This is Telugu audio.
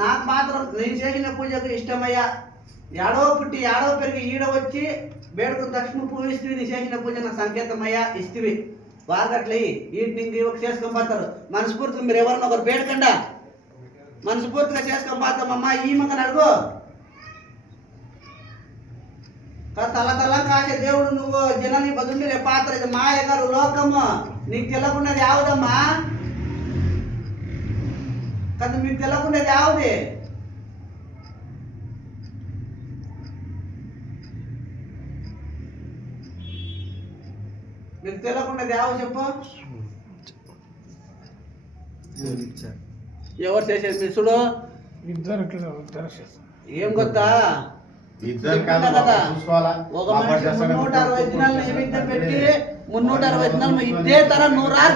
నాకు మాత్రం నేను చేసిన పూజకు ఇష్టమయ్యా. ఏడో పుట్టి ఏడో పెరిగి ఈడ వచ్చి వేడుకుని తక్షణ పువ్వు ఇస్తివి. నీ చేసిన పూజ నాకు సంకేతమయ్యా ఇస్తివి. వారగట్లయి ఈవినింగ్ చేసుకొని పోతారు. మనస్ఫూర్తిగా మీరు ఎవరిని ఒకరు పేడకండా మనస్ఫూర్తిగా చేసుకొని పోతామమ్మా. ఈ మంగని అడుగు తల తల కాసే దేవుడు నువ్వు జనాన్ని బదుండి రే పాత్ర. ఇది మాయ గారు లోకము. నీకు తెలకున్నది యావదమ్మా కదా, మీకు తెలకున్నది యావది. మీకు తెలకున్నది యావ చెప్పు. ఎవరు చేసేది మీరు చూడు. ఏం కొత్త ఒక మనిషి 360 దినాలు నైవేద్యం పెట్టి 360 దినాలు ఇదే తర 100